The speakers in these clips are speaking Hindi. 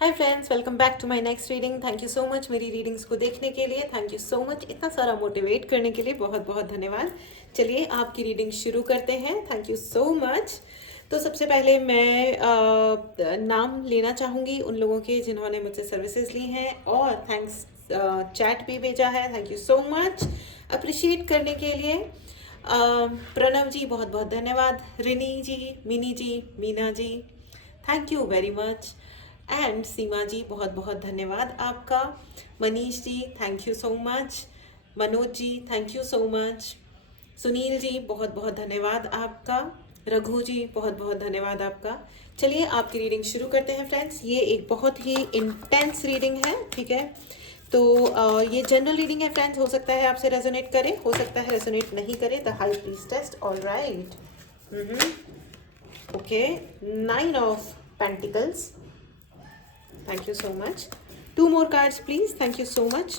Hi friends, welcome back to my next reading. Thank you so much मेरी रीडिंग्स को देखने के लिए। थैंक यू सो मच इतना सारा मोटिवेट करने के लिए। बहुत बहुत धन्यवाद। चलिए आपकी रीडिंग शुरू करते हैं। Thank you so much. तो सबसे पहले मैं नाम लेना चाहूँगी उन लोगों के जिन्होंने मुझसे सर्विसेज ली हैं, और थैंक्स चैट भी भेजा है। Thank you so much appreciate करने के लिए। प्रणव जी बहुत बहुत धन्यवाद। Rini ji, Mini ji, Meena ji, thank you very much. And Seema ji बहुत बहुत धन्यवाद आपका। Manish ji thank you so much. Manoj ji thank you so much. Sunil ji बहुत बहुत धन्यवाद आपका। रघु जी बहुत बहुत धन्यवाद आपका। चलिए आपकी रीडिंग शुरू करते हैं फ्रेंड्स। ये एक बहुत ही इंटेंस रीडिंग है, ठीक है। तो ये जनरल रीडिंग है फ्रेंड्स। हो सकता है आपसे रेजोनेट करे, हो सकता है रेजोनेट नहीं करे। The high priestess, all right. Okay, 9 of Pentacles। Thank you so much. 2 more cards please. Thank you so much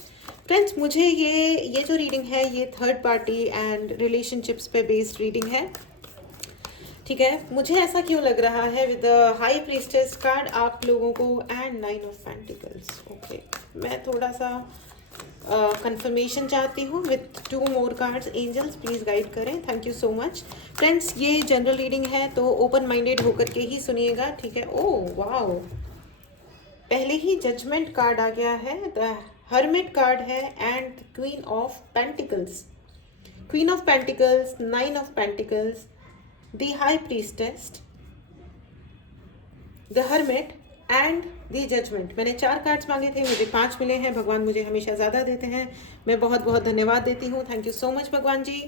friends. मुझे ये जो रीडिंग है ये थर्ड पार्टी एंड रिलेशनशिप्स पे बेस्ड रीडिंग है, ठीक है। मुझे ऐसा क्यों लग रहा है with the high priestess card आप लोगों को एंड 9 of Pentacles। ओके, मैं थोड़ा सा कंफर्मेशन चाहती हूँ with 2 more cards. Angels please guide करें। Thank you so much friends. ये जनरल रीडिंग है तो ओपन माइंडेड होकर के ही सुनिएगा, ठीक है। ओह वाओ, पहले ही जजमेंट कार्ड आ गया है। द हर्मिट कार्ड है and queen of pentacles. Queen of pentacles, 9 of Pentacles, the high priestess, the hermit and the judgment. मैंने 4 कार्ड्स मांगे थे, मुझे 5 मिले हैं। भगवान मुझे हमेशा ज़्यादा देते हैं, मैं बहुत बहुत धन्यवाद देती हूँ। थैंक यू सो मच भगवान जी।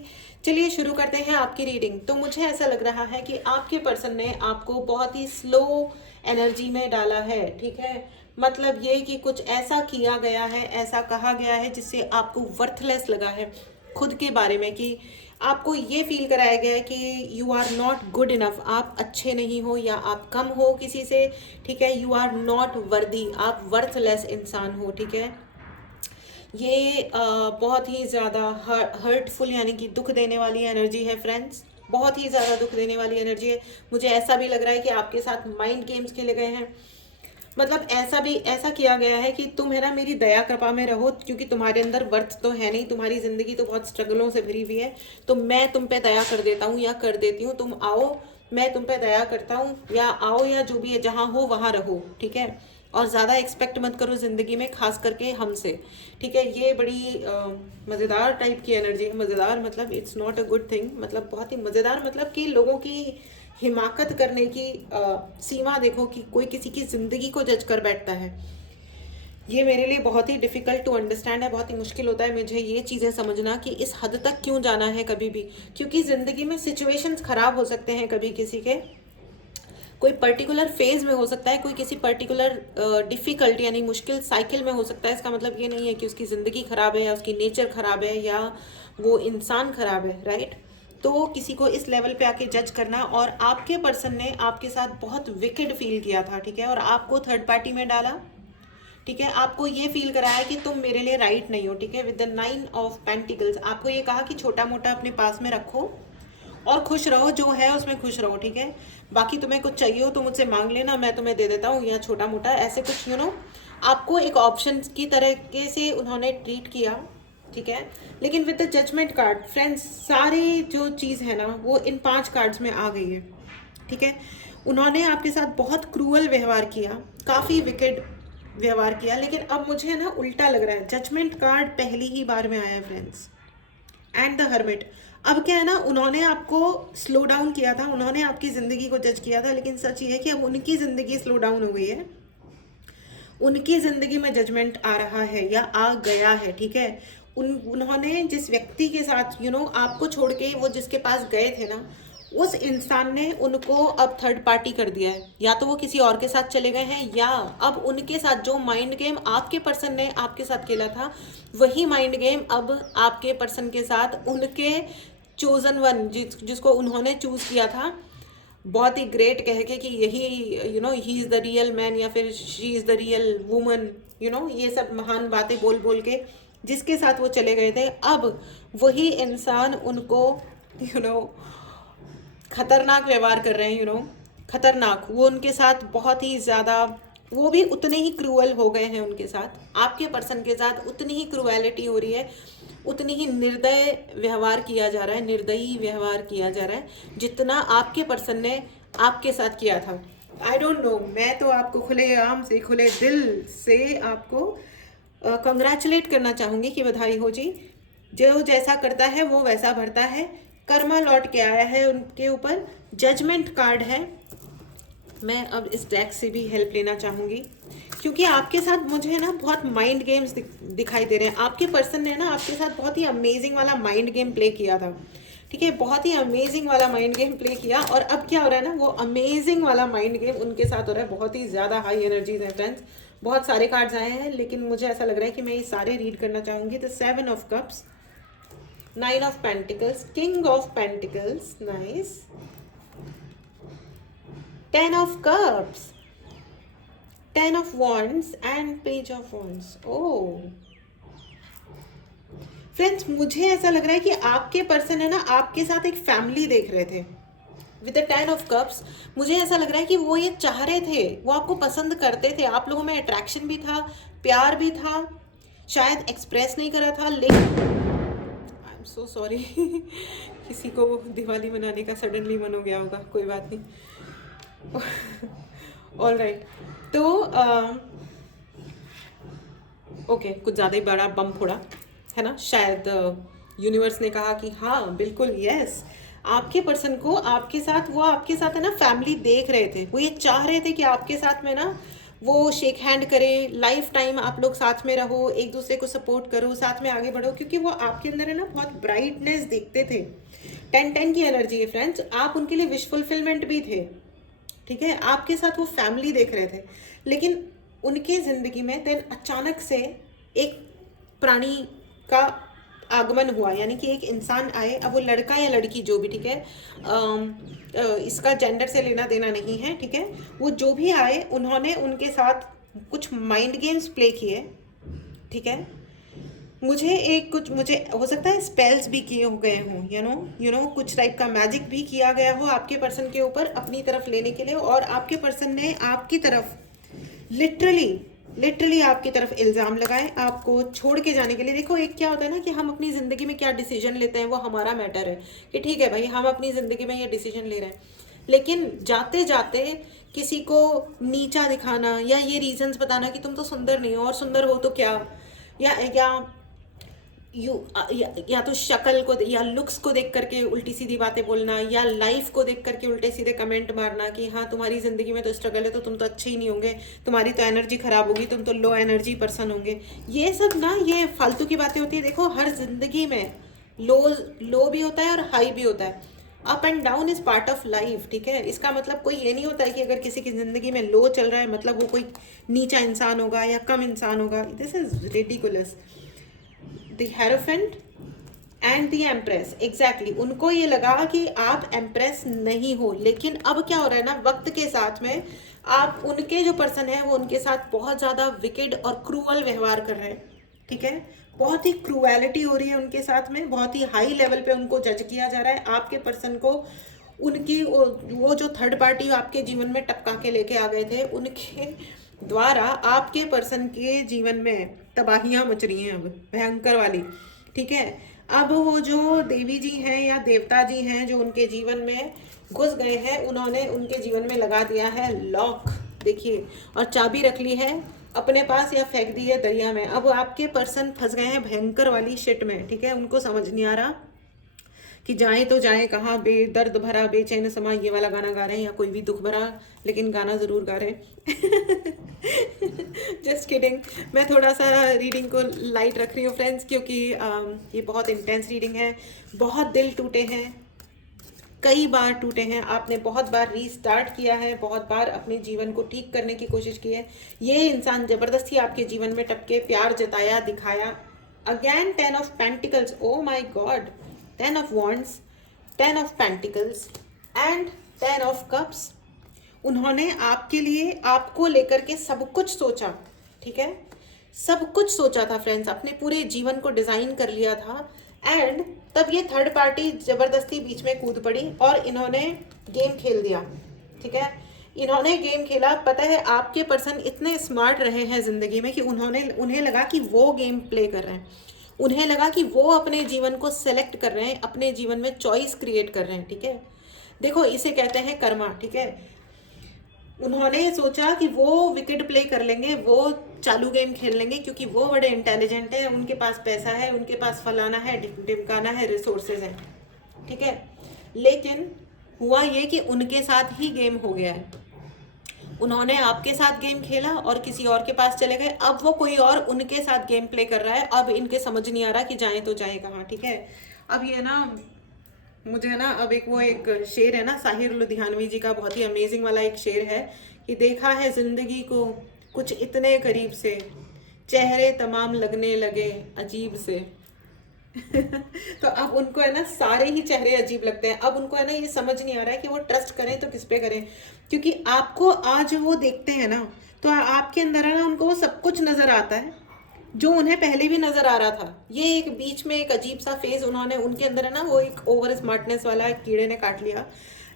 चलिए शुरू करते हैं आपकी रीडिंग। तो मुझे ऐसा लग रहा है कि आपके पर्सन ने आपको बहुत ही स्लो एनर्जी में डाला है, ठीक है। मतलब ये कि कुछ ऐसा किया गया है, ऐसा कहा गया है जिससे आपको वर्थलेस लगा है खुद के बारे में, कि आपको ये फील कराया गया है कि you are not good enough, आप अच्छे नहीं हो या आप कम हो किसी से, ठीक है। यू आर नॉट वर्दी, आप वर्थलेस इंसान हो, ठीक है। ये बहुत ही ज़्यादा हर्टफुल यानी कि दुख देने वाली एनर्जी है फ्रेंड्स। बहुत ही ज़्यादा दुख देने वाली एनर्जी है। मुझे ऐसा भी लग रहा है कि आपके साथ माइंड गेम्स खेले गए हैं। मतलब ऐसा किया गया है कि तुम है ना मेरी दया कृपा में रहो, क्योंकि तुम्हारे अंदर वर्थ तो है नहीं, तुम्हारी जिंदगी तो बहुत स्ट्रगलों से भरी हुई है। तो मैं तुम पे दया कर देता हूँ या कर देती हूँ, तुम आओ, मैं तुम पे दया करता हूँ, या आओ, या जो भी है, जहाँ हो वहाँ रहो, ठीक है। और ज़्यादा एक्सपेक्ट मत करो ज़िंदगी में, खास करके हमसे, ठीक है। ये बड़ी मज़ेदार टाइप की एनर्जी है। मज़ेदार मतलब it's not a good thing, मतलब बहुत ही मज़ेदार, मतलब कि लोगों की हिमाकत करने की सीमा देखो, कि कोई किसी की ज़िंदगी को जज कर बैठता है। ये मेरे लिए बहुत ही डिफ़िकल्ट टू अंडरस्टैंड है। बहुत ही मुश्किल होता है मुझे ये चीज़ें समझना कि इस हद तक क्यों जाना है कभी भी, क्योंकि ज़िंदगी में सिचुएशंस ख़राब हो सकते हैं कभी किसी के, कोई पर्टिकुलर फेज में हो सकता है, कोई किसी पर्टिकुलर डिफ़िकल्ट यानी मुश्किल साइकिल में हो सकता है। इसका मतलब ये नहीं है कि उसकी ज़िंदगी ख़राब है या उसकी नेचर ख़राब है या वो इंसान ख़राब है, राइट। तो किसी को इस लेवल पे आके जज करना, और आपके पर्सन ने आपके साथ बहुत विकेड फील किया था, ठीक है, और आपको थर्ड पार्टी में डाला, ठीक है। आपको ये फील कराया कि तुम मेरे लिए राइट नहीं हो, ठीक है। विद द 9 of Pentacles आपको ये कहा कि छोटा मोटा अपने पास में रखो और खुश रहो, जो है उसमें खुश रहो, ठीक है। बाकी तुम्हें कुछ चाहिए हो तो मुझसे मांग लेना, मैं तुम्हें दे देता हूँ, या छोटा मोटा ऐसे कुछ आपको एक ऑप्शन की तरह से उन्होंने ट्रीट किया, ठीक है। लेकिन with the judgment card friends, सारी जो चीज़ है ना वो इन 5 कार्ड्स में आ गई है, ठीक है। उन्होंने आपके साथ बहुत क्रूअल व्यवहार किया, काफ़ी विकेड व्यवहार किया, लेकिन अब मुझे ना उल्टा लग रहा है। जजमेंट कार्ड पहली ही बार में आया है फ्रेंड्स, एंड द हर्मिट। अब क्या है ना, उन्होंने आपको स्लो डाउन किया था, उन्होंने आपकी ज़िंदगी को जज किया था, लेकिन सच ये है कि अब उनकी ज़िंदगी स्लो डाउन हो गई है। उनकी ज़िंदगी में जजमेंट आ रहा है या आ गया है, ठीक है। उन्होंने जिस व्यक्ति के साथ आपको छोड़ के वो जिसके पास गए थे ना, उस इंसान ने उनको अब थर्ड पार्टी कर दिया है। या तो वो किसी और के साथ चले गए हैं, या अब उनके साथ जो माइंड गेम आपके पर्सन ने आपके साथ खेला था, वही माइंड गेम अब आपके पर्सन के साथ उनके चोजन वन, जिसको उन्होंने चूज किया था बहुत ही ग्रेट कह के कि यही he is the real man, या फिर she is the real woman, ये सब महान बातें बोल बोल के जिसके साथ वो चले गए थे, अब वही इंसान उनको खतरनाक व्यवहार कर रहे हैं, खतरनाक। वो उनके साथ बहुत ही ज़्यादा वो भी उतने ही क्रूअल हो गए हैं उनके साथ, आपके पर्सन के साथ उतनी ही क्रूएलिटी हो रही है, उतनी ही निर्दय व्यवहार किया जा रहा है, निर्दयी व्यवहार किया जा रहा है जितना आपके पर्सन ने आपके साथ किया था। आई डोंट नो, मैं तो आपको खुले आम से, खुले दिल से आपको कंग्रेचुलेट करना चाहूँगी कि बधाई हो जी। जो जैसा करता है वो वैसा भरता है। कर्मा लौट के आया है उनके ऊपर, जजमेंट कार्ड है। मैं अब इस डेक से भी हेल्प लेना चाहूँगी क्योंकि आपके साथ मुझे ना बहुत माइंड गेम्स दिखाई दे रहे हैं। आपके पर्सन ने ना आपके साथ बहुत ही अमेजिंग वाला माइंड गेम प्ले किया था, ठीक है, बहुत ही अमेजिंग वाला माइंड गेम प्ले किया। और अब क्या हो रहा है ना, वो अमेजिंग वाला माइंड गेम उनके साथ हो रहा है। बहुत ही ज़्यादा हाई एनर्जीज हैं फ्रेंड्स, बहुत सारे कार्ड्स आए हैं, लेकिन मुझे ऐसा लग रहा है कि मैं ये सारे रीड करना चाहूँगी। The 7 of cups, 9 of pentacles, king of pentacles, nice, 10 of cups, 10 of wands and page of wands. Oh friends, मुझे ऐसा लग रहा है कि आपके पर्सन है ना आपके साथ एक फैमिली देख रहे थे विद द 10 ऑफ कप्स। मुझे ऐसा लग रहा है कि वो ये चाह रहे थे, वो आपको पसंद करते थे, आप लोगों में अट्रैक्शन भी था, प्यार भी था, शायद एक्सप्रेस नहीं करा था, लेकिन आई एम सो सॉरी किसी को दिवाली मनाने का सडनली मन हो गया होगा, कोई बात नहीं। ऑल राइट, तो ओके, कुछ ज़्यादा ही बड़ा बम फोड़ा है ना, शायद यूनिवर्स ने कहा कि हाँ बिल्कुल यस, आपके पर्सन को आपके साथ, वो आपके साथ है ना फैमिली देख रहे थे, वो ये चाह रहे थे कि आपके साथ में ना वो शेक हैंड करे, लाइफ टाइम आप लोग साथ में रहो, एक दूसरे को सपोर्ट करो, साथ में आगे बढ़ो, क्योंकि वो आपके अंदर है ना बहुत ब्राइटनेस देखते थे। 10-10 की एनर्जी है फ्रेंड्स, आप उनके लिए विश फुलफिलमेंट भी थे, ठीक है, आपके साथ वो फैमिली देख रहे थे। लेकिन उनके ज़िंदगी में देन अचानक से एक प्राणी का आगमन हुआ, यानी कि एक इंसान आए, अब वो लड़का या लड़की जो भी, ठीक है, इसका जेंडर से लेना देना नहीं है, ठीक है, वो जो भी आए उन्होंने उनके साथ कुछ माइंड गेम्स प्ले किए, ठीक है। मुझे हो सकता है स्पेल्स भी किए हो गए हों, यू नो कुछ टाइप का मैजिक भी किया गया हो आपके पर्सन के ऊपर अपनी तरफ लेने के लिए, और आपके पर्सन ने आपकी तरफ लिटरली आपकी तरफ इल्ज़ाम लगाए आपको छोड़ के जाने के लिए। देखो, एक क्या होता है ना कि हम अपनी ज़िंदगी में क्या डिसीजन लेते हैं वो हमारा मैटर है, कि ठीक है भाई हम अपनी ज़िंदगी में ये डिसीजन ले रहे हैं, लेकिन जाते जाते किसी को नीचा दिखाना या ये रीजंस बताना कि तुम तो सुंदर नहीं हो, और सुंदर हो तो क्या, या या तो शक्ल को या लुक्स को देख करके उल्टी सीधी बातें बोलना, या लाइफ को देख करके उल्टे सीधे कमेंट मारना कि हाँ तुम्हारी ज़िंदगी में तो स्ट्रगल है तो तुम तो अच्छे ही नहीं होंगे, तुम्हारी तो एनर्जी ख़राब होगी, तुम तो लो एनर्जी पर्सन होंगे। ये सब ना ये फालतू की बातें होती है। देखो, हर ज़िंदगी में लो भी होता है और हाई भी होता है, up and down is part of life, ठीक है। इसका मतलब कोई ये नहीं होता है कि अगर किसी की ज़िंदगी में लो चल रहा है मतलब वो कोई नीचा इंसान होगा या कम इंसान होगा। This is ridiculous. The hierophant and the empress, exactly उनको ये लगा कि आप एम्प्रेस नहीं हो, लेकिन अब क्या हो रहा है ना, वक्त के साथ में आप उनके जो पर्सन है वो उनके साथ बहुत ज़्यादा विकेड और क्रूअल व्यवहार कर रहे हैं, ठीक है, बहुत ही क्रूएलिटी हो रही है उनके साथ में, बहुत ही हाई लेवल पे उनको जज किया जा रहा है। आपके पर्सन को उनकी वो जो थर्ड पार्टी आपके जीवन में टपका के लेके आ गए थे, उनके द्वारा आपके पर्सन के जीवन में तबाहियां मच रही हैं अब, भयंकर वाली, ठीक है। अब वो जो देवी जी हैं या देवता जी हैं जो उनके जीवन में घुस गए हैं, उन्होंने उनके जीवन में लगा दिया है लॉक, देखिए, और चाबी रख ली है अपने पास या फेंक दी है दरिया में। अब आपके पर्सन फंस गए हैं भयंकर वाली शिट में, ठीक है। उनको समझ नहीं आ रहा कि जाएं तो जाएं कहाँ, बेदर्द भरा बेचैन समा, ये वाला गाना गा रहे हैं, या कोई भी दुख भरा लेकिन गाना ज़रूर गा रहे हैं। जस्ट किडिंग, मैं थोड़ा सा रीडिंग को लाइट रख रही हूँ फ्रेंड्स, क्योंकि ये बहुत इंटेंस रीडिंग है, बहुत दिल टूटे हैं, कई बार टूटे हैं, आपने बहुत बार रीस्टार्ट किया है, बहुत बार अपने जीवन को ठीक करने की कोशिश की है। ये इंसान ज़बरदस्ती आपके जीवन में टपके प्यार जताया, दिखाया। Again 10 of pentacles, oh my god, 10 of wands, 10 of pentacles and 10 of cups। उन्होंने आपके लिए, आपको लेकर के सब कुछ सोचा, ठीक है, सब कुछ सोचा था फ्रेंड्स, अपने पूरे जीवन को डिज़ाइन कर लिया था, एंड तब ये थर्ड पार्टी ज़बरदस्ती बीच में कूद पड़ी और इन्होंने गेम खेल दिया, ठीक है। इन्होंने गेम खेला, पता है आपके पर्सन इतने स्मार्ट रहे हैं ज़िंदगी में कि उन्हें लगा कि वो गेम प्ले कर रहे हैं, उन्हें लगा कि वो अपने जीवन को सेलेक्ट कर रहे हैं, अपने जीवन में चॉइस क्रिएट कर रहे हैं, ठीक है। देखो इसे कहते हैं कर्मा, ठीक है। उन्होंने सोचा कि वो विकेट प्ले कर लेंगे, वो चालू गेम खेल लेंगे क्योंकि वो बड़े इंटेलिजेंट है, उनके पास पैसा है, उनके पास फलाना है, ढिमकाना है, रिसोर्सेज हैं, ठीक है। लेकिन हुआ ये कि उनके साथ ही गेम हो गया है। उन्होंने आपके साथ गेम खेला और किसी और के पास चले गए, अब वो कोई और उनके साथ गेम प्ले कर रहा है। अब इनके समझ नहीं आ रहा कि जाएं तो जाएं कहाँ, ठीक है। अब ये ना मुझे है ना, अब एक शेर है ना साहिर लुधियानवी जी का, बहुत ही अमेजिंग वाला एक शेर है कि देखा है जिंदगी को कुछ इतने करीब से, चेहरे तमाम लगने लगे अजीब से। तो अब उनको है ना सारे ही चेहरे अजीब लगते हैं। अब उनको है ना ये समझ नहीं आ रहा है कि वो ट्रस्ट करें तो किस पे करें, क्योंकि आपको आज वो देखते हैं ना तो आपके अंदर है ना उनको वो सब कुछ नजर आता है जो उन्हें पहले भी नजर आ रहा था। ये एक बीच में एक अजीब सा फेज उन्होंने, उनके अंदर है ना वो एक ओवर स्मार्टनेस वाला एक कीड़े ने काट लिया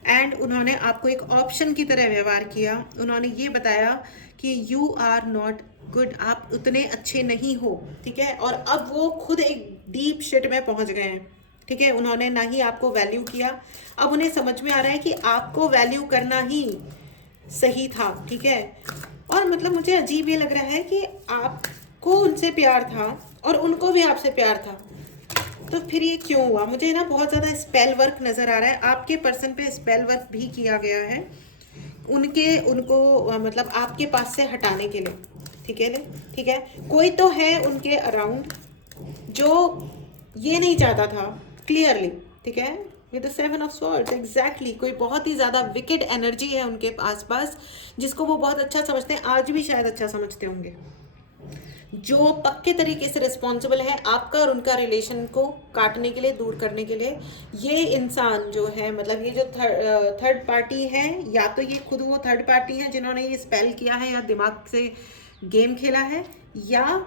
एंड उन्होंने आपको एक ऑप्शन की तरह व्यवहार किया। उन्होंने ये बताया कि यू आर नॉट गुड, आप उतने अच्छे नहीं हो, ठीक है। और अब वो खुद एक डीप शिट में पहुंच गए हैं, ठीक है। उन्होंने ना ही आपको वैल्यू किया, अब उन्हें समझ में आ रहा है कि आपको वैल्यू करना ही सही था, ठीक है। और मतलब मुझे अजीब ये लग रहा है कि आपको उनसे प्यार था और उनको भी आपसे प्यार था, तो फिर ये क्यों हुआ? मुझे ना बहुत ज़्यादा स्पेल वर्क नज़र आ रहा है, आपके पर्सन पे स्पेल वर्क भी किया गया है उनको मतलब आपके पास से हटाने के लिए, ठीक है। ठीक है, कोई तो है उनके अराउंड जो ये नहीं चाहता था क्लियरली, ठीक है। With the 7 of swords exactly, कोई बहुत ही ज़्यादा विकेड एनर्जी है उनके आसपास जिसको वो बहुत अच्छा समझते हैं, आज भी शायद अच्छा समझते होंगे, जो पक्के तरीके से रिस्पॉन्सिबल है आपका और उनका रिलेशन को काटने के लिए, दूर करने के लिए। ये इंसान जो है, मतलब ये जो थर्ड पार्टी है, या तो ये खुद वो थर्ड पार्टी है जिन्होंने ये स्पेल किया है या दिमाग से गेम खेला है, या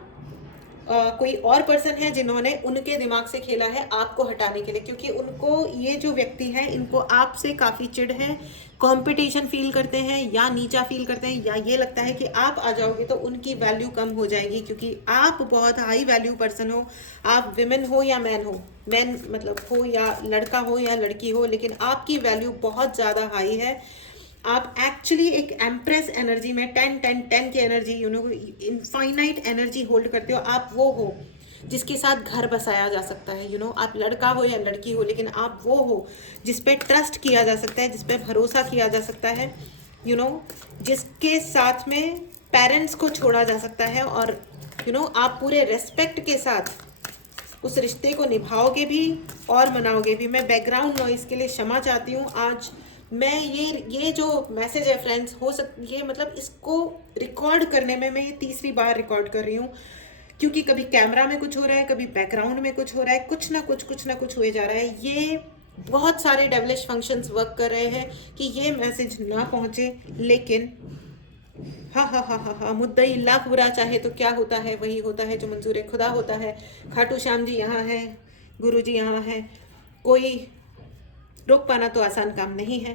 कोई और पर्सन है जिन्होंने उनके दिमाग से खेला है आपको हटाने के लिए, क्योंकि उनको ये जो व्यक्ति है इनको आपसे काफ़ी चिढ़ है, कंपटीशन फील करते हैं या नीचा फील करते हैं, या ये लगता है कि आप आ जाओगे तो उनकी वैल्यू कम हो जाएगी क्योंकि आप बहुत हाई वैल्यू पर्सन हो। आप विमेन हो या मैन हो, मैन मतलब हो या लड़का हो या लड़की हो, लेकिन आपकी वैल्यू बहुत ज़्यादा हाई है। आप एक्चुअली एक एम्प्रेस एनर्जी में 10 की energy, you know, infinite energy hold करते हो। आप वो हो जिसके साथ घर बसाया जा सकता है, यू नो, आप लड़का हो या लड़की हो, लेकिन आप वो हो जिस पे ट्रस्ट किया जा सकता है, जिस पे भरोसा किया जा सकता है, यू नो, जिसके साथ में पेरेंट्स को छोड़ा जा सकता है, और यू नो आप पूरे रेस्पेक्ट के साथ उस रिश्ते को निभाओगे भी और मनाओगे भी। मैं बैकग्राउंड नॉइस के लिए क्षमा चाहती हूँ। आज मैं ये जो मैसेज है फ्रेंड्स, हो ये मतलब इसको रिकॉर्ड करने में मैं ये तीसरी बार रिकॉर्ड कर रही हूँ, क्योंकि कभी कैमरा में कुछ हो रहा है, कभी बैकग्राउंड में कुछ हो रहा है, कुछ ना कुछ हुए जा रहा है। ये बहुत सारे डेवलिश फंक्शंस वर्क कर रहे हैं कि ये मैसेज ना पहुँचे, लेकिन हाँ, मुद्दई लाख बुरा चाहे तो क्या होता है, वही होता है जो मंजूर खुदा होता है। खाटू श्याम जी यहाँ है, गुरु जी यहाँ है, कोई रोक पाना तो आसान काम नहीं है।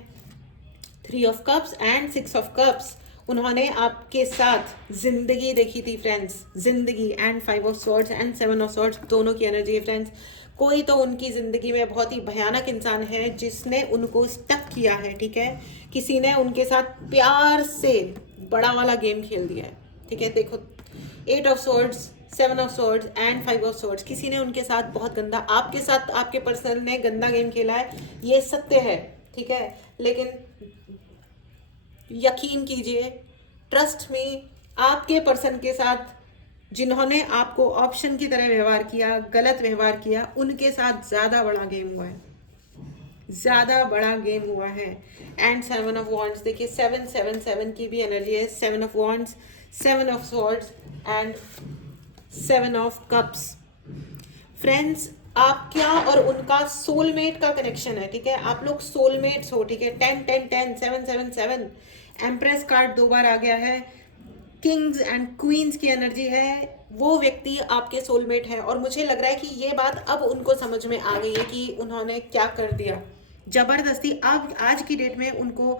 3 of cups and 6 of cups, उन्होंने आपके साथ जिंदगी देखी थी फ्रेंड्स, जिंदगी, and 5 of swords and 7 of swords, दोनों की एनर्जी है फ्रेंड्स। कोई तो उनकी ज़िंदगी में बहुत ही भयानक इंसान है जिसने उनको स्टक किया है, ठीक है। किसी ने उनके साथ प्यार से बड़ा वाला गेम खेल दिया है, ठीक है। देखो 8 of swords, 7 of swords and 5 of swords, किसी ने उनके साथ बहुत गंदा, आपके साथ आपके पर्सन ने गंदा गेम खेला है, ये सत्य है, ठीक है। लेकिन यकीन कीजिए, ट्रस्ट मी, आपके पर्सन के साथ जिन्होंने आपको ऑप्शन की तरह व्यवहार किया, गलत व्यवहार किया, उनके साथ ज़्यादा बड़ा गेम हुआ है, ज़्यादा बड़ा गेम हुआ है। एंड 7 ऑफ वॉन्ड्स, देखिए 7 की भी एनर्जी है, 7 of wands, 7 of swords and 7 of cups. Friends, आप क्या और उनका सोलमेट का कनेक्शन है, ठीक है। आप लोग सोलमेट्स हो, ठीक है। 10 7 एम्प्रेस कार्ड 2 बार आ गया है, किंग्स एंड क्वींस की एनर्जी है, वो व्यक्ति आपके सोलमेट है। और मुझे लग रहा है कि ये बात अब उनको समझ में आ गई है कि उन्होंने क्या कर दिया, जबरदस्ती। अब आज की डेट में उनको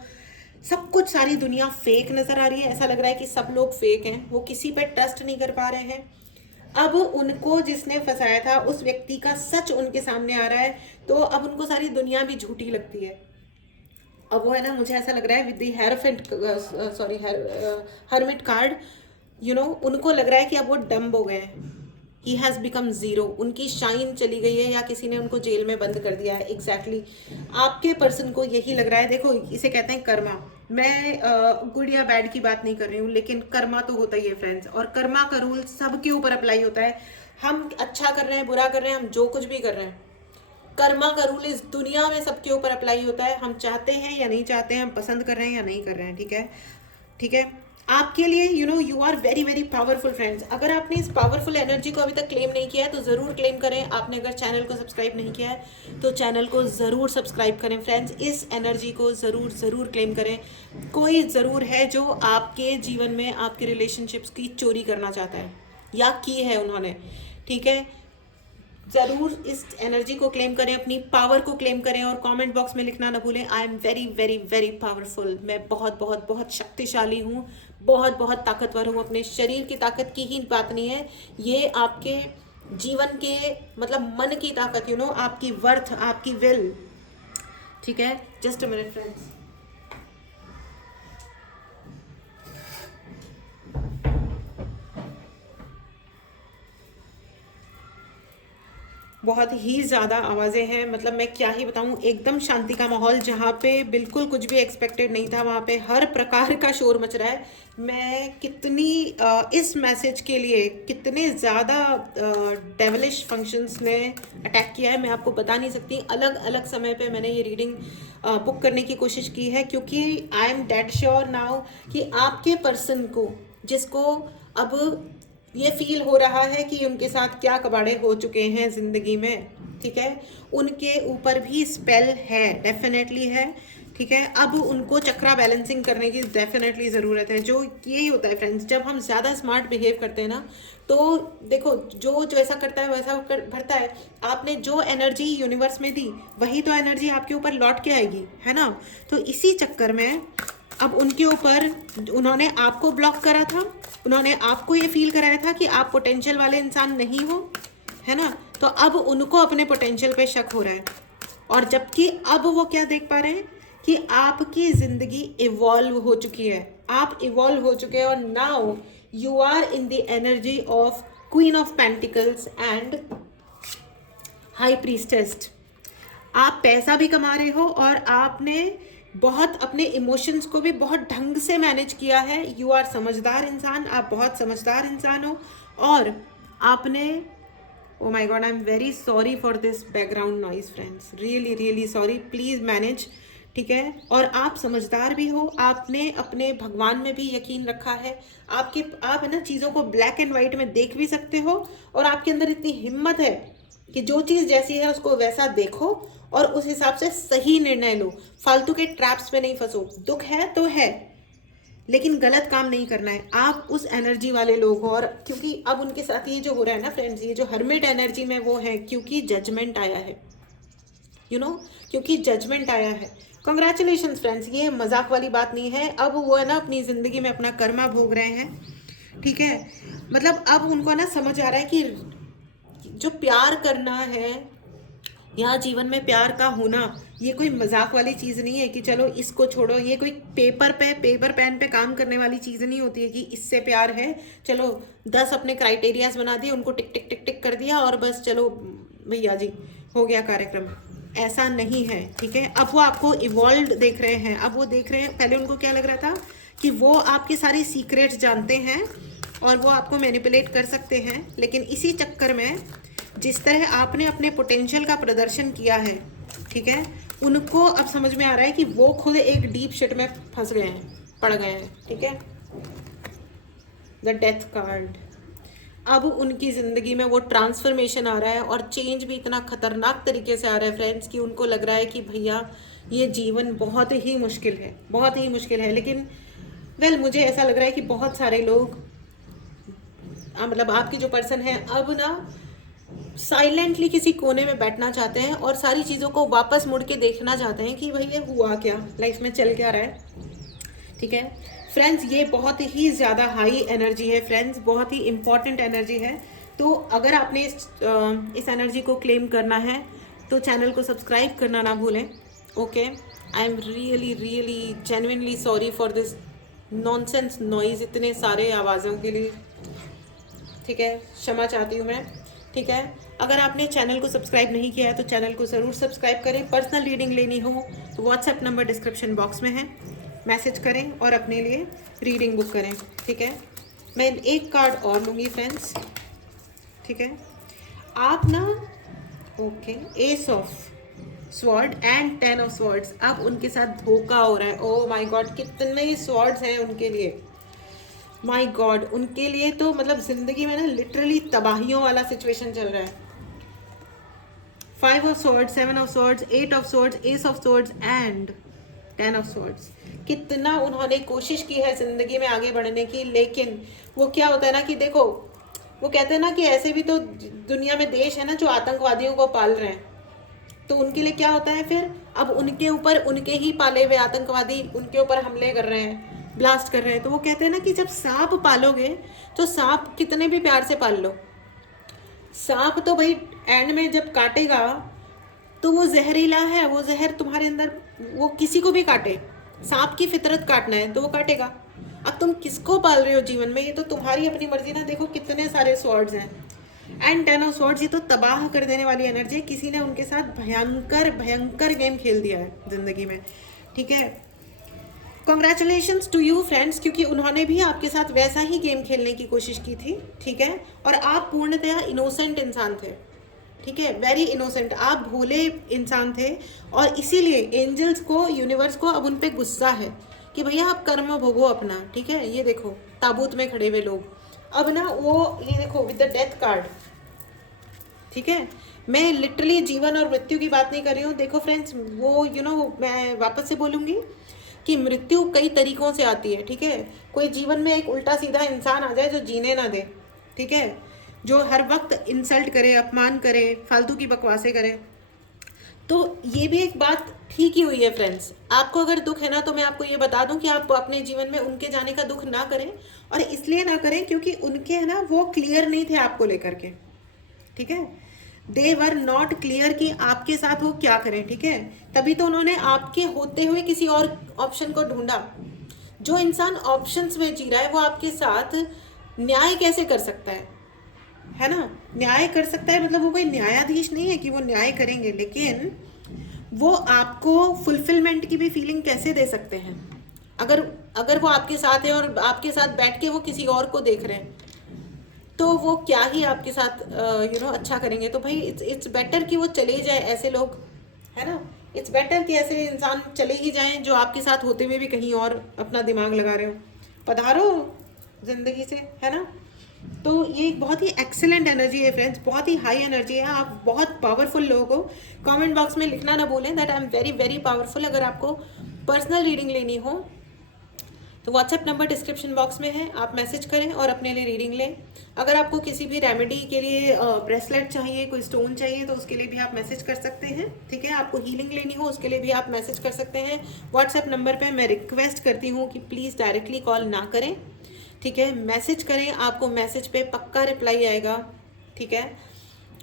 सब कुछ, सारी दुनिया फेक नजर आ रही है, ऐसा लग रहा है कि सब लोग फेक हैं, वो किसी पे ट्रस्ट नहीं कर पा रहे हैं। अब उनको जिसने फंसाया था उस व्यक्ति का सच उनके सामने आ रहा है, तो अब उनको सारी दुनिया भी झूठी लगती है। अब वो है ना, मुझे ऐसा लग रहा है with the hierophant sorry hermit card, उनको लग रहा है कि अब वो डम्ब हो गए हैं, ही हैज़ बिकम ज़ीरो, उनकी शाइन चली गई है, या किसी ने उनको जेल में बंद कर दिया है। एग्जैक्टली आपके पर्सन को यही लग रहा है। देखो, इसे कहते हैं कर्मा। मैं गुड या बैड की बात नहीं कर रही हूँ, लेकिन कर्मा तो होता ही है फ्रेंड्स, और कर्मा का रूल सबके ऊपर अप्लाई होता है। हम अच्छा कर रहे हैं, बुरा कर रहे हैं, हम जो कुछ भी कर रहे हैं, कर्मा का रूल इस दुनिया में सबके ऊपर अप्लाई होता है। हम चाहते हैं या नहीं चाहते हैं, हम पसंद कर रहे हैं या नहीं कर रहे हैं। ठीक है, ठीक है। आपके लिए you are very very powerful friends. अगर आपने इस पावरफुल एनर्जी को अभी तक क्लेम नहीं किया है तो ज़रूर क्लेम करें। आपने अगर चैनल को सब्सक्राइब नहीं किया है तो चैनल को ज़रूर सब्सक्राइब करें फ्रेंड्स। इस एनर्जी को ज़रूर ज़रूर क्लेम करें। कोई ज़रूर है जो आपके जीवन में आपके रिलेशनशिप्स की चोरी करना चाहता है या की है उन्होंने। ठीक है, ज़रूर इस एनर्जी को क्लेम करें, अपनी पावर को क्लेम करें, और कमेंट बॉक्स में लिखना ना भूलें, I am very very very powerful. मैं बहुत बहुत बहुत शक्तिशाली हूँ, बहुत बहुत ताकतवर हूँ। अपने शरीर की ताकत की ही बात नहीं है, ये आपके जीवन के मतलब मन की ताकत, आपकी वर्थ, आपकी विल। ठीक है, जस्ट अ मिनट फ्रेंड्स। बहुत ही ज़्यादा आवाज़ें हैं, मतलब मैं क्या ही बताऊँ। एकदम शांति का माहौल, जहाँ पे बिल्कुल कुछ भी एक्सपेक्टेड नहीं था, वहाँ पे हर प्रकार का शोर मच रहा है। मैं कितनी इस मैसेज के लिए कितने ज़्यादा डेवलिश फंक्शंस ने अटैक किया है, मैं आपको बता नहीं सकती। अलग अलग समय पे मैंने ये रीडिंग बुक करने की कोशिश की है, क्योंकि I am dead sure now कि आपके पर्सन को, जिसको अब ये फील हो रहा है कि उनके साथ क्या कबाड़े हो चुके हैं ज़िंदगी में, ठीक है, उनके ऊपर भी स्पेल है, डेफिनेटली है। ठीक है, अब उनको चक्रा बैलेंसिंग करने की डेफिनेटली ज़रूरत है। जो यही होता है फ्रेंड्स, जब हम ज़्यादा स्मार्ट बिहेव करते हैं ना, तो देखो, जो जो ऐसा करता है वैसा भरता है। आपने जो एनर्जी यूनिवर्स में दी, वही तो एनर्जी आपके ऊपर लौट के आएगी, है ना। तो इसी चक्कर में अब उनके ऊपर, उन्होंने आपको ब्लॉक करा था, उन्होंने आपको ये फील कराया था कि आप पोटेंशियल वाले इंसान नहीं हो, है ना। तो अब उनको अपने पोटेंशियल पे शक हो रहा है, और जबकि अब वो क्या देख पा रहे हैं कि आपकी ज़िंदगी इवॉल्व हो चुकी है, आप इवॉल्व हो चुके हैं, और now you are in the energy of queen of pentacles and high priestess. आप पैसा भी कमा रहे हो, और आपने बहुत अपने इमोशंस को भी बहुत ढंग से मैनेज किया है। यू आर समझदार इंसान, आप बहुत समझदार इंसान हो, और आपने, oh my God, I am very sorry for this background noise friends, really really sorry, please manage. ठीक है, और आप समझदार भी हो, आपने अपने भगवान में भी यकीन रखा है। आप है ना, चीज़ों को ब्लैक एंड वाइट में देख भी सकते हो, और आपके अंदर इतनी हिम्मत है कि जो चीज़ जैसी है उसको वैसा देखो और उस हिसाब से सही निर्णय लो। फालतू के ट्रैप्स में नहीं फंसो। दुख है तो है, लेकिन गलत काम नहीं करना है। आप उस एनर्जी वाले लोग हो, और क्योंकि अब उनके साथ ये जो हो रहा है ना फ्रेंड्स, ये जो हर्मिट एनर्जी में वो है, क्योंकि जजमेंट आया है, क्योंकि जजमेंट आया है। कंग्रेचुलेशंस फ्रेंड्स, ये मजाक वाली बात नहीं है। अब वो है ना, अपनी ज़िंदगी में अपना कर्मा भोग रहे हैं। ठीक है, मतलब अब उनको ना समझ आ रहा है कि जो प्यार करना है, यहाँ जीवन में प्यार का होना, ये कोई मजाक वाली चीज़ नहीं है कि चलो इसको छोड़ो। ये कोई पेपर पेन पे काम करने वाली चीज़ नहीं होती है कि इससे प्यार है, चलो 10 अपने क्राइटेरियाज बना दिए, उनको टिक टिक टिक टिक कर दिया, और बस चलो भैया जी हो गया कार्यक्रम। ऐसा नहीं है। ठीक है, अब वो आपको इवॉल्व देख रहे हैं, अब वो देख रहे हैं। पहले उनको क्या लग रहा था कि वो आपकी सारी सीक्रेट्स जानते हैं और वो आपको मैनिपुलेट कर सकते हैं, लेकिन इसी चक्कर में जिस तरह आपने अपने पोटेंशियल का प्रदर्शन किया है, ठीक है, उनको अब समझ में आ रहा है कि वो खुद एक डीप शिट में फंस गए हैं, पड़ गए हैं। ठीक है, द डेथ कार्ड। अब उनकी ज़िंदगी में वो ट्रांसफॉर्मेशन आ रहा है, और चेंज भी इतना खतरनाक तरीके से आ रहा है फ्रेंड्स कि उनको लग रहा है कि भैया ये जीवन बहुत ही मुश्किल है, बहुत ही मुश्किल है। लेकिन मुझे ऐसा लग रहा है कि बहुत सारे लोग, मतलब आपकी जो पर्सन है, अब ना साइलेंटली किसी कोने में बैठना चाहते हैं और सारी चीज़ों को वापस मुड़ के देखना चाहते हैं कि भाई ये हुआ क्या, लाइफ में चल क्या रहा है। ठीक है फ्रेंड्स, ये बहुत ही ज़्यादा हाई एनर्जी है फ्रेंड्स, बहुत ही इम्पॉर्टेंट एनर्जी है। तो अगर आपने इस एनर्जी को क्लेम करना है तो चैनल को सब्सक्राइब करना ना भूलें। Okay, I am really really genuinely sorry for this nonsense noise, इतने सारे आवाज़ों के लिए, ठीक है, क्षमा चाहती हूँ मैं। ठीक है, अगर आपने चैनल को सब्सक्राइब नहीं किया है तो चैनल को ज़रूर सब्सक्राइब करें। पर्सनल रीडिंग लेनी हो तो व्हाट्सएप नंबर डिस्क्रिप्शन बॉक्स में है, मैसेज करें और अपने लिए रीडिंग बुक करें। ठीक है, मैं एक कार्ड और लूँगी फ्रेंड्स। ठीक है, आप ना, okay, S of sword and 10 of swords, अब उनके साथ धोखा हो रहा है। ओ माय गॉड, कितने स्वॉर्ड्स हैं उनके लिए, माय गॉड, उनके लिए तो मतलब जिंदगी में ना लिटरली तबाहियों वाला सिचुएशन चल रहा है। 5 of swords, 7 of swords, 8 of swords, S of swords and 10 of swords. कितना उन्होंने कोशिश की है जिंदगी में आगे बढ़ने की, लेकिन वो क्या होता है ना कि देखो, वो कहते हैं ना कि ऐसे भी तो दुनिया में देश है ना जो आतंकवादियों को पाल रहे हैं, तो उनके लिए क्या होता है फिर, अब उनके ऊपर उनके ही पाले हुए आतंकवादी उनके ऊपर हमले कर रहे हैं, ब्लास्ट कर रहे हैं। तो वो कहते हैं ना कि जब सांप पालोगे तो सांप कितने भी प्यार से पाल लो, सांप तो भाई एंड में जब काटेगा तो वो जहरीला है, वो जहर तुम्हारे अंदर, वो किसी को भी काटे, सांप की फितरत काटना है तो वो काटेगा। अब तुम किसको पाल रहे हो जीवन में, ये तो तुम्हारी अपनी मर्जी ना। देखो कितने सारे स्वॉर्ड्स हैं एंड 10 ऑफ स्वॉर्ड्स, ये तो तबाह कर देने वाली एनर्जी है। किसी ने उनके साथ भयंकर भयंकर गेम खेल दिया है जिंदगी में। ठीक है, कॉन्ग्रेचुलेशंस टू यू फ्रेंड्स, क्योंकि उन्होंने भी आपके साथ वैसा ही गेम खेलने की कोशिश की थी। ठीक है, और आप पूर्णतः इनोसेंट इंसान थे। ठीक है, वेरी इनोसेंट, आप भोले इंसान थे, और इसीलिए एंजल्स को, यूनिवर्स को अब उन पे गुस्सा है कि भैया आप कर्म भोगो अपना। ठीक है, ये देखो ताबूत में खड़े हुए लोग, अब ना वो, ये देखो विद द डेथ कार्ड। ठीक है, मैं लिटरली जीवन और मृत्यु की बात नहीं कर रही हूँ। देखो फ्रेंड्स, वो मैं वापस से बोलूँगी कि मृत्यु कई तरीकों से आती है। ठीक है, कोई जीवन में एक उल्टा सीधा इंसान आ जाए जो जीने ना दे, ठीक है, जो हर वक्त इंसल्ट करे, अपमान करे, फालतू की बकवासें करे। तो ये भी एक बात ठीक ही हुई है फ्रेंड्स। आपको अगर दुख है ना, तो मैं आपको ये बता दूं कि आप अपने जीवन में उनके जाने का दुख ना करें, और इसलिए ना करें क्योंकि उनके है ना वो क्लियर नहीं थे आपको लेकर के। ठीक है, दे वर नॉट क्लियर कि आपके साथ वो क्या करें। ठीक है, तभी तो उन्होंने आपके होते हुए किसी और ऑप्शन को ढूंढा। जो इंसान ऑप्शंस में जी रहा है वो आपके साथ न्याय कैसे कर सकता है ना, न्याय कर सकता है मतलब वो कोई न्यायाधीश नहीं है कि वो न्याय करेंगे, लेकिन वो आपको फुलफिलमेंट की भी फीलिंग कैसे दे सकते हैं अगर वो आपके साथ है और आपके साथ बैठ के वो किसी और को देख रहे हैं, तो वो क्या ही आपके साथ अच्छा करेंगे। तो भाई इट्स बेटर कि वो चले जाए ऐसे लोग, है ना, इट्स बेटर कि ऐसे इंसान चले ही जाएं जो आपके साथ होते हुए भी कहीं और अपना दिमाग लगा रहे हो। पधारो जिंदगी से, है ना। तो ये एक बहुत ही एक्सेलेंट एनर्जी है फ्रेंड्स, बहुत ही हाई एनर्जी है। आप बहुत पावरफुल लोग हो। कमेंट बॉक्स में लिखना ना भूलें that I am very very powerful. अगर आपको पर्सनल रीडिंग लेनी हो तो व्हाट्सएप नंबर डिस्क्रिप्शन बॉक्स में है, आप मैसेज करें और अपने लिए रीडिंग लें। अगर आपको किसी भी रेमेडी के लिए ब्रेसलेट चाहिए, कोई स्टोन चाहिए, तो उसके लिए भी आप मैसेज कर सकते हैं। ठीक है, आपको हीलिंग लेनी हो उसके लिए भी आप मैसेज कर सकते हैं व्हाट्सएप नंबर पे। मैं रिक्वेस्ट करती हूँ कि प्लीज़ डायरेक्टली कॉल ना करें। ठीक है, मैसेज करें, आपको मैसेज पे पक्का रिप्लाई आएगा। ठीक है,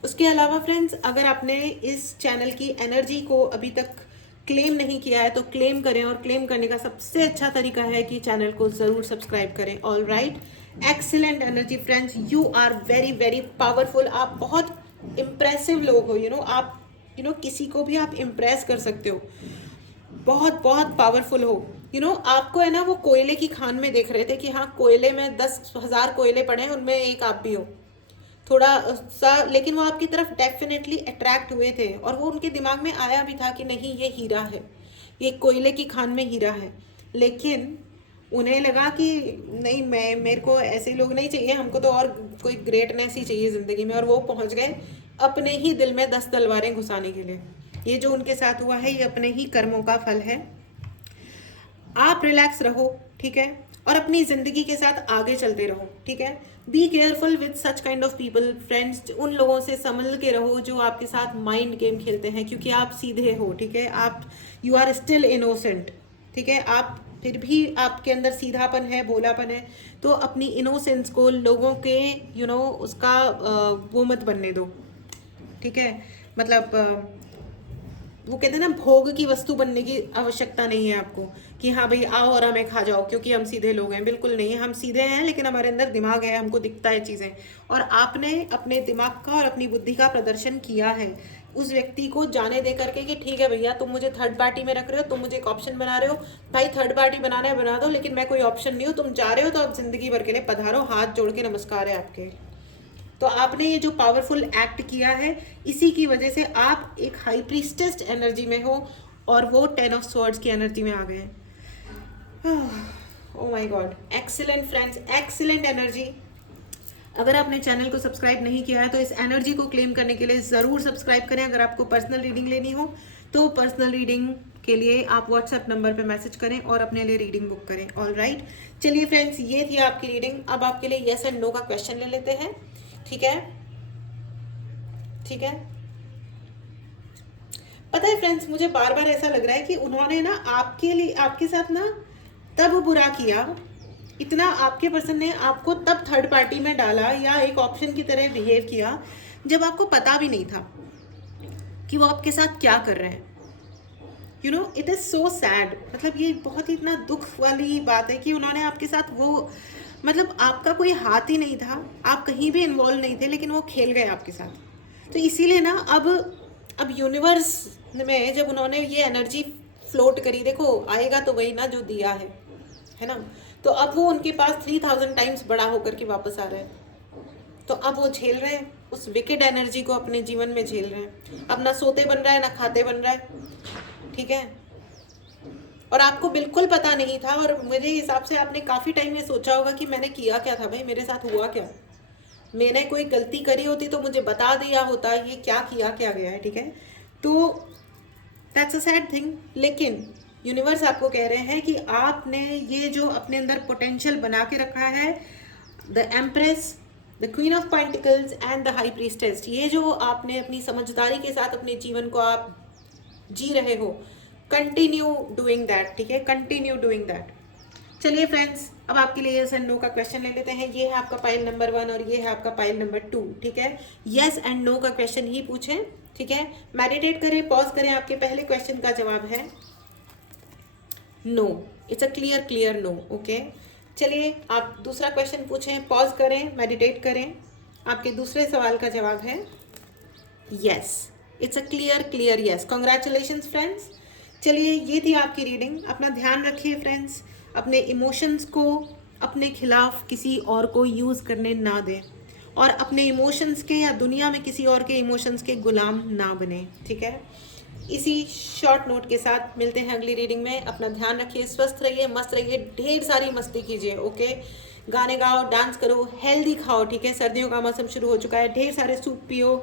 उसके अलावा फ्रेंड्स, अगर आपने इस चैनल की एनर्जी को अभी तक क्लेम नहीं किया है तो क्लेम करें, और क्लेम करने का सबसे अच्छा तरीका है कि चैनल को ज़रूर सब्सक्राइब करें। All right, excellent energy friends, you are very very powerful. आप बहुत इम्प्रेसिव लोग हो। आप किसी को भी आप इम्प्रेस कर सकते हो, बहुत बहुत पावरफुल हो। आपको है ना वो कोयले की खान में देख रहे थे कि हाँ कोयले में 10,000 कोयले पड़े हैं, उनमें एक आप भी हो थोड़ा सा, लेकिन वो आपकी तरफ डेफिनेटली अट्रैक्ट हुए थे, और वो उनके दिमाग में आया भी था कि नहीं ये हीरा है, ये कोयले की खान में हीरा है। लेकिन उन्हें लगा कि नहीं, मेरे को ऐसे लोग नहीं चाहिए, हमको तो और कोई ग्रेटनेस ही चाहिए ज़िंदगी में। और वो पहुंच गए अपने ही दिल में 10 तलवारें घुसाने के लिए। ये जो उनके साथ हुआ है ये अपने ही कर्मों का फल है। आप रिलैक्स रहो, ठीक है, और अपनी ज़िंदगी के साथ आगे चलते रहो। ठीक है, be careful with such kind of people friends. उन लोगों से संभल के रहो जो आपके साथ माइंड गेम खेलते हैं, क्योंकि आप सीधे हो। ठीक है, आप यू आर स्टिल इनोसेंट। ठीक है, आप फिर भी आपके अंदर सीधापन है, भोलापन है, तो अपनी इनोसेंस को लोगों के उसका वो मत बनने दो, ठीक है। मतलब वो कहते हैं ना, भोग की वस्तु बनने की आवश्यकता नहीं है आपको कि हाँ भाई आओ और हमें खा जाओ क्योंकि हम सीधे लोग हैं। बिल्कुल नहीं, हम सीधे हैं लेकिन हमारे अंदर दिमाग है, हमको दिखता है चीज़ें। और आपने अपने दिमाग का और अपनी बुद्धि का प्रदर्शन किया है उस व्यक्ति को जाने दे करके कि ठीक है भैया, तुम मुझे थर्ड पार्टी में रख रहे हो, तुम मुझे एक ऑप्शन बना रहे हो, भाई थर्ड पार्टी बनाना है बना दो, लेकिन मैं कोई ऑप्शन नहीं हूँ, तुम जा रहे हो तो अब जिंदगी भर के लिए पधारो, हाथ जोड़ के नमस्कार है आपके। तो आपने ये जो पावरफुल एक्ट किया है, इसी की वजह से आप एक हाई प्रीस्टेस्ट एनर्जी में हो और वो 10 ऑफ स्वॉर्ड्स की एनर्जी में आ गए। Oh my God, excellent friends, excellent energy. अगर आपने चैनल को सब्सक्राइब नहीं किया है तो इस एनर्जी को क्लेम करने के लिए ज़रूर सब्सक्राइब करें। अगर आपको पर्सनल रीडिंग लेनी हो तो पर्सनल रीडिंग के लिए आप व्हाट्सएप नंबर पे मैसेज करें और अपने लिए रीडिंग बुक करें। ऑल राइट, चलिए फ्रेंड्स, ये थी आपकी रीडिंग। अब आपके लिए येस एंड नो का क्वेश्चन ले लेते हैं, ठीक है। ठीक है, पता है फ्रेंड्स, मुझे बार बार ऐसा लग रहा है कि उन्होंने ना आपके लिए, आपके साथ ना तब बुरा किया, इतना आपके पर्सन ने आपको तब थर्ड पार्टी में डाला या एक ऑप्शन की तरह बिहेव किया जब आपको पता भी नहीं था कि वो आपके साथ क्या कर रहे हैं। It is so sad. मतलब ये बहुत ही इतना दुख वाली बात है कि उन्होंने आपके साथ वो, मतलब आपका कोई हाथ ही नहीं था, आप कहीं भी इन्वॉल्व नहीं थे, लेकिन वो खेल गए आपके साथ। तो इसीलिए ना अब यूनिवर्स में जब उन्होंने ये एनर्जी फ्लोट करी, देखो आएगा तो वही ना जो दिया है ना। तो अब वो उनके पास 3000 टाइम्स बड़ा होकर के वापस आ रहा है। तो अब वो झेल रहे हैं उस विकेड एनर्जी को, अपने जीवन में झेल रहे हैं। अब ना सोते बन रहा है ना खाते बन रहा है, ठीक है। और आपको बिल्कुल पता नहीं था, और मेरे हिसाब से आपने काफ़ी टाइम ये सोचा होगा कि मैंने किया क्या था भाई, मेरे साथ हुआ क्या, मैंने कोई गलती करी होती तो मुझे बता दिया होता, ये क्या गया है, ठीक है। तो दैट्स अ सैड थिंग। लेकिन यूनिवर्स आपको कह रहे हैं कि आपने ये जो अपने अंदर पोटेंशियल बना के रखा है, the empress, the queen of pentacles and the high priestess, ये जो आपने अपनी समझदारी के साथ अपने जीवन को आप जी रहे हो, कंटिन्यू डूइंग दैट, ठीक है, कंटिन्यू डूइंग दैट। चलिए फ्रेंड्स, अब आपके लिए यस एंड नो का क्वेश्चन ले लेते हैं। ये है आपका पाइल नंबर 1 और ये है आपका पाइल नंबर 2, ठीक है। यस एंड नो का क्वेश्चन ही पूछें, ठीक है। मेडिटेट करें, पॉज करें। आपके पहले क्वेश्चन का जवाब है no, it's a clear no, okay. चलिए आप दूसरा क्वेश्चन पूछें, पॉज करें, मेडिटेट करें। आपके दूसरे सवाल का जवाब है yes, it's a clear yes. Congratulations friends. चलिए ये थी आपकी रीडिंग। अपना ध्यान रखिए फ्रेंड्स, अपने इमोशंस को अपने खिलाफ किसी और को यूज़ करने ना दें, और अपने इमोशंस के या दुनिया में किसी और के इमोशंस के गुलाम ना बने, ठीक है। इसी शॉर्ट नोट के साथ मिलते हैं अगली रीडिंग में। अपना ध्यान रखिए, स्वस्थ रहिए, मस्त रहिए, ढेर सारी मस्ती कीजिए, ओके। गाने गाओ, डांस करो, हेल्दी खाओ, ठीक है। सर्दियों का मौसम शुरू हो चुका है, ढेर सारे सूप पियो,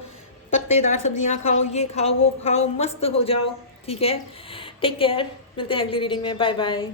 पत्तेदार सब्जियां खाओ, ये खाओ वो खाओ, मस्त हो जाओ, ठीक है। टेक केयर, मिलते हैं अगली रीडिंग में, बाय बाय।